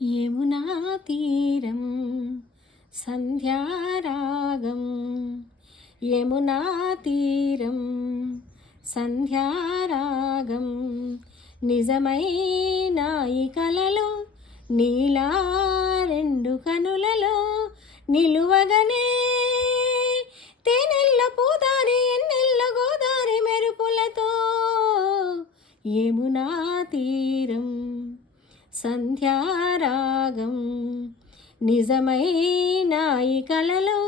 యమునా తీరం సంధ్యారాగం, యమునా తీరం సంధ్యారాగం. నిజమైన ఈ కలలో నీలా రెండు కనులలో నిలువగనే తేనెల్ల పూదారి ఎన్నెల్ల గోదారి మెరుపులతో. యమునా తీరం సంధ్యారాగం. నిజమైన ఈ కలలో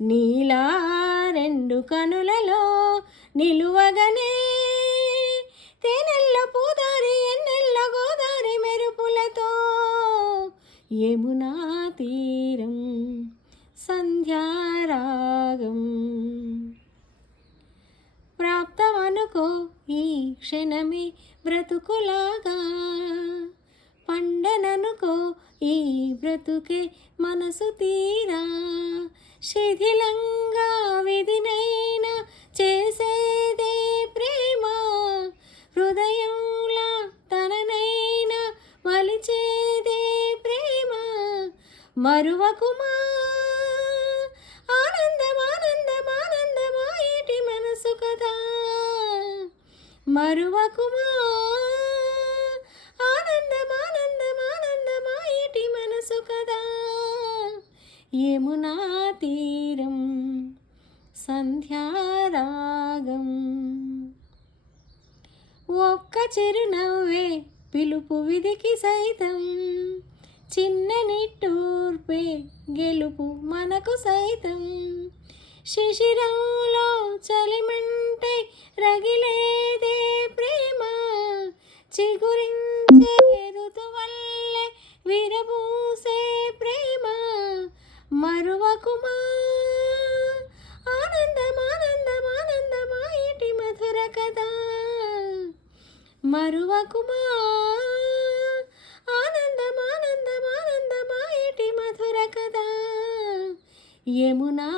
నీలా రెండు కనులలో నిలువగనే తేనెల్ల పూదారి ఎన్నెల్ల గోదారి మెరుపులతో. యమునా తీరం సంధ్యారాగం. ప్రాప్తమనుకో ఈ క్షణమే బ్రతుకులాగా, పండననుకో ఈ బ్రతుకే మనసు తీరా. శిథిలంగా విధినైనా చేసేదే ప్రేమ, హృదయంలా తననైనా మలిచేదే ప్రేమ. మరువకుమా ఆనందమానందమానందమాయేటి మనసు కదా, మరువకుమా ఆనందమానందమానందమాయేటి మనసు కదా. యమునా తీరం సంధ్యారాగం. ఒక్క చిరునవ్వే పిలుపు విధికి సైతం, చిన్న నిట్టూర్పే గెలుపు మనకు సైతం. శిశిరంలో చలిమంటై రగిలేదే ప్రేమ, చిగురించే ఋతువల్లే విరబూసే ప్రేమ. మరువకుమా ఆనందమానందమానందమాయేటి మధుర కదా, మరువకుమా ఆనందమానందమానందమాయేటి మధుర కదా. యమునా